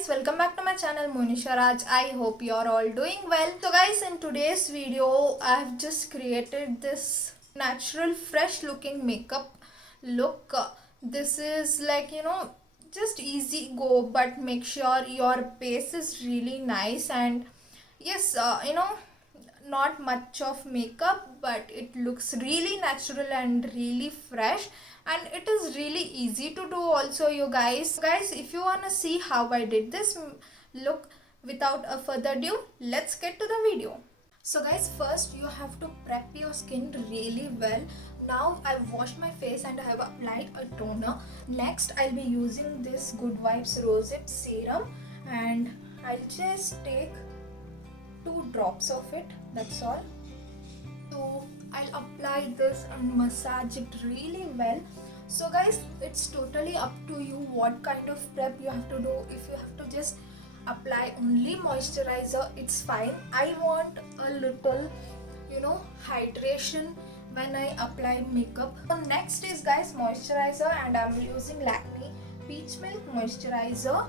guys, welcome back to my channel Monisha Raj. I hope you are all doing well. So guys, in today's video I have just created this natural fresh looking makeup look. This is like, just easy go, but make sure your base is really nice. And yes, not much of makeup, but it looks really natural and really fresh, and it is really easy to do also, you guys. If you want to see how I did this look, without a further ado, let's get to the video. So guys, first you have to prep your skin really well. Now I've washed my face and I have applied a toner. Next I'll be using this Good Vibes Rosehip serum, and I'll just take 2 drops of it, that's all. So I'll apply this and massage it really well. So guys, it's totally up to you what kind of prep you have to do. If you have to just apply only moisturizer, it's fine. I want a little, hydration when I apply makeup. So next is guys moisturizer, and I'm using Lakme Peach Milk Moisturizer.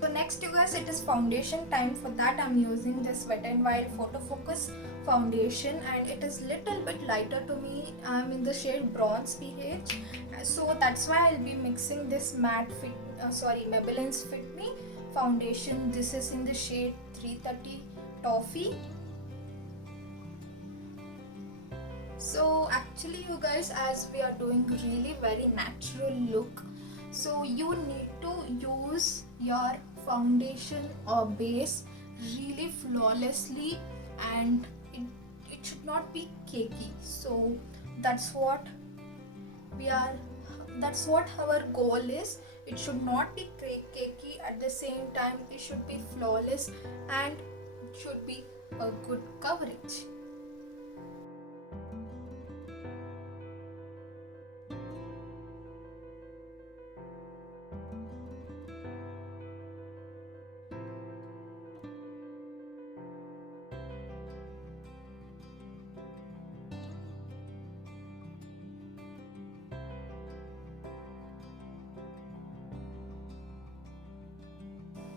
So next you guys, it is foundation time. For that I'm using this Wet n Wild Photo Focus foundation, and it is little bit lighter to me. I'm in the shade Bronze PH, so that's why I'll be mixing this Maybelline's Fit Me foundation. This is in the shade 330 Toffee. So actually you guys, as we are doing really very natural look, so you need to use your foundation or base really flawlessly, and it should not be cakey. So that's what our goal is. It should not be cakey, at the same time it should be flawless, and it should be a good coverage.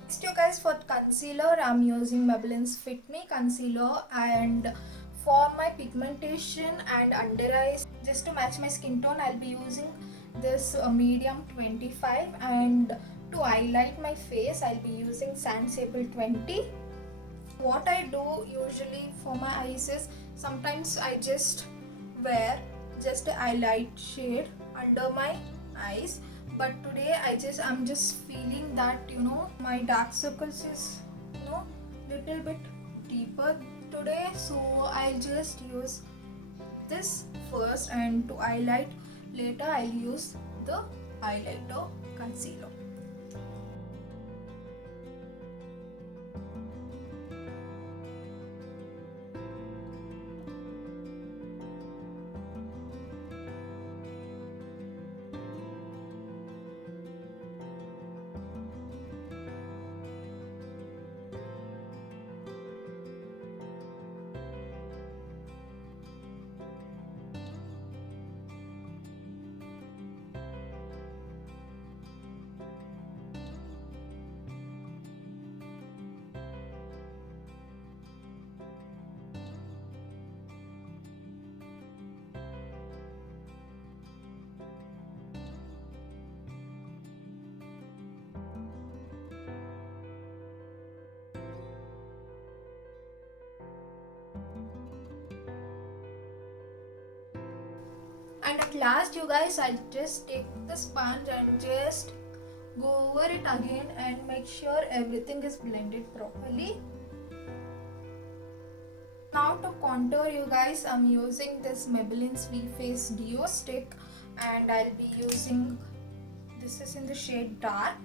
Next you guys, for concealer I'm using Maybelline's Fit Me concealer, and for my pigmentation and under eyes, just to match my skin tone, I'll be using this medium 25, and to highlight my face I'll be using Sand Sable 20. What I do usually for my eyes is, sometimes I just wear just a highlight shade under my eyes, but today I'm just feeling that my dark circles is little bit deeper today, so I'll just use this first, and to highlight later I'll use the highlighter concealer. And at last you guys, I'll just take the sponge and just go over it again and make sure everything is blended properly. Now to contour you guys, I'm using this Maybelline's V-Face Deo Stick, and I'll be using, this is in the shade Dark.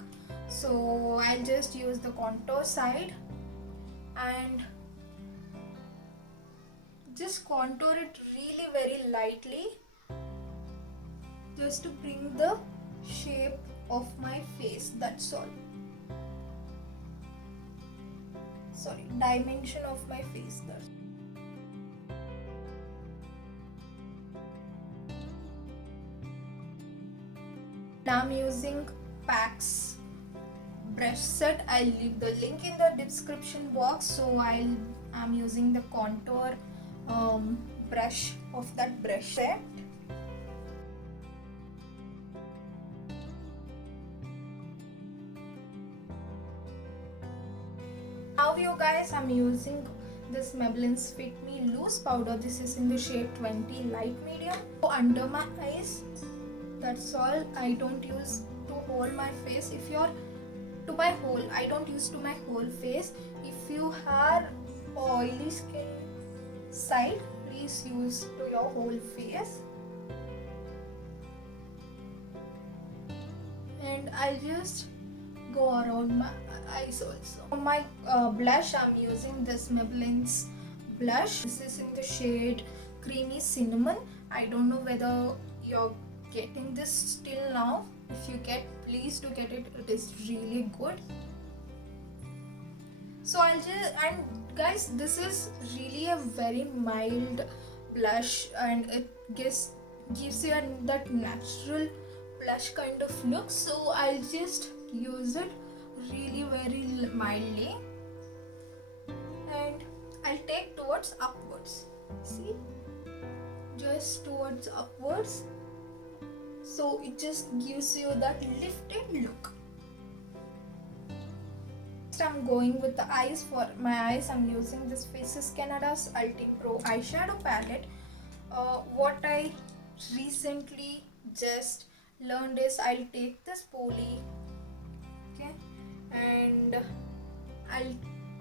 So I'll just use the contour side and just contour it really very lightly, just to bring the shape of my face, that's all. Dimension of my face, that's. I'm using PAX brush set. I'll leave the link in the description box. So I'm using the contour brush of that brush set. Now you guys, I'm using this Maybelline's Fit Me Loose Powder. This is in the shade 20 Light Medium. So under my eyes, that's all. I don't use to hold my face. If you're to my whole, I don't use to my whole face. If you have oily skin side, please use to your whole face. And I'll just go around my eyes also. For my blush, I'm using this Maybelline's blush. This is in the shade Creamy Cinnamon. I don't know whether you're getting this till now. If you get, please do get it. It is really good. So I'll just, and guys, this is really a very mild blush, and it gives you that natural blush kind of look. So I'll just use it really very mildly, and I'll take towards upwards. See, just towards upwards, so it just gives you that lifted look. Next, I'm going with the eyes. For my eyes, I'm using this Faces Canada's Ultim Pro eyeshadow palette. What I recently just learned is I'll take this poly, okay, and I'll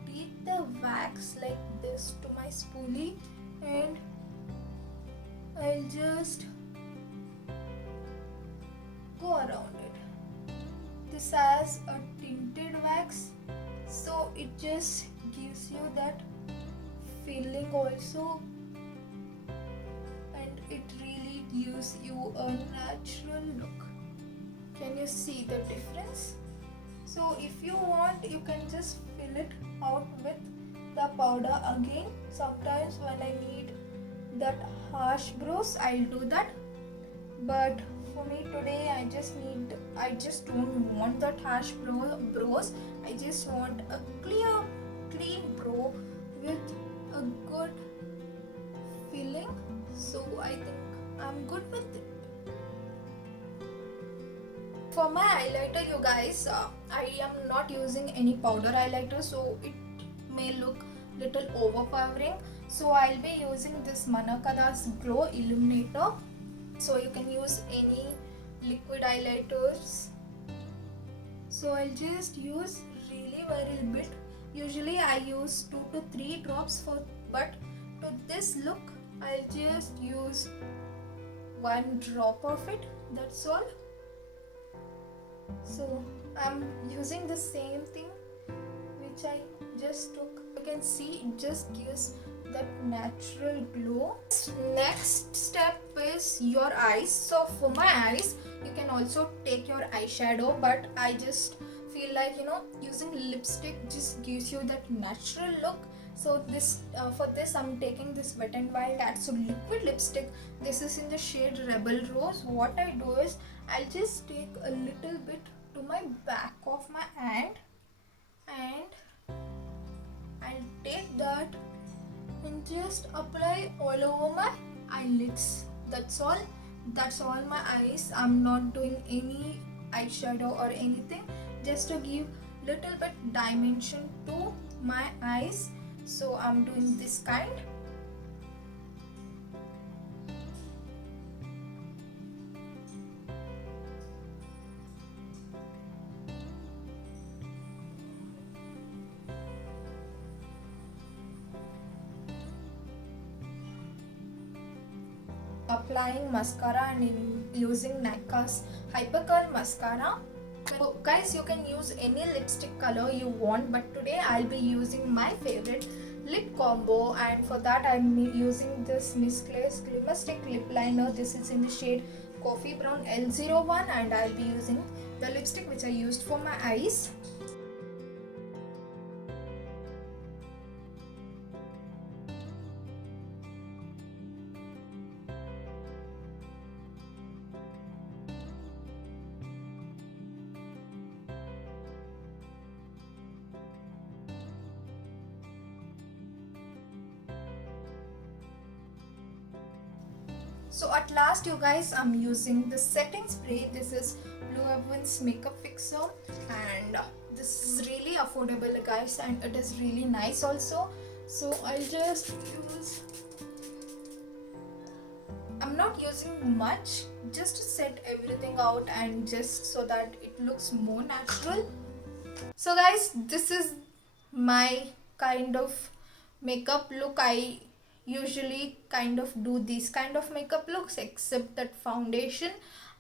take the wax like this to my spoolie, and I'll just go around it. This has a tinted wax, so it just gives you that feeling also, and it really gives you a natural look. Can you see the difference? So if you want, you can just fill it out with the powder again. Sometimes when I need that harsh brows, I'll do that. But for me today, I just don't want that harsh brows. I just want a clean brow with a good feeling. So I think I'm good with it. For my highlighter, you guys, I am not using any powder highlighter, so it may look little overpowering. So I'll be using this Manakada's Glow Illuminator. So you can use any liquid highlighters. So I'll just use really very bit. Usually I use 2 to 3 drops but to this look, I'll just use 1 drop of it. That's all. So I'm using the same thing which I just took. You can see it just gives that natural glow. Next step is your eyes. So for my eyes, you can also take your eyeshadow, but I just feel like, using lipstick just gives you that natural look. So this for this I'm taking this Wet n Wild Tatsu liquid lipstick. This is in the shade Rebel Rose. What I do is I'll just take a little bit to my back of my hand, and I'll take that and just apply all over my eyelids. That's all my eyes. I'm not doing any eyeshadow or anything, just to give little bit dimension to my eyes. So I'm doing this kind. Applying mascara and using Nykaa's Hyper Curl mascara. So guys, you can use any lipstick color you want, but today I'll be using my favorite lip combo, and for that I'm using this Miss Clay's Glimmer Stick lip liner. This is in the shade Coffee Brown L01, and I'll be using the lipstick which I used for my eyes. So at last you guys, I'm using the setting spray. This is Blue Heaven's makeup fixer, and this is really affordable guys, and it is really nice also. So I'll just use, I'm not using much, just to set everything out and just so that it looks more natural. So guys, this is my kind of makeup look. I usually kind of do these kind of makeup looks, except that foundation.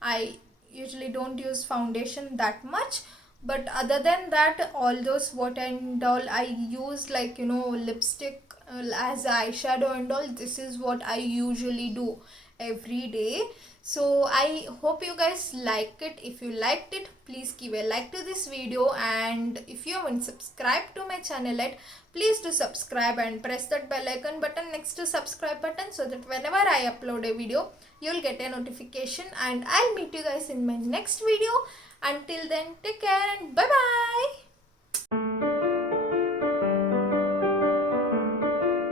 I usually don't use foundation that much, but other than that, all those what and all I use, like lipstick as eyeshadow and all. This is what I usually do every day. So I hope you guys like it. If you liked it, please give a like to this video, and if you haven't subscribed to my channel yet, please do subscribe and press that bell icon button next to subscribe button, so that whenever I upload a video, you'll get a notification. And I'll meet you guys in my next video. Until then, take care and bye bye.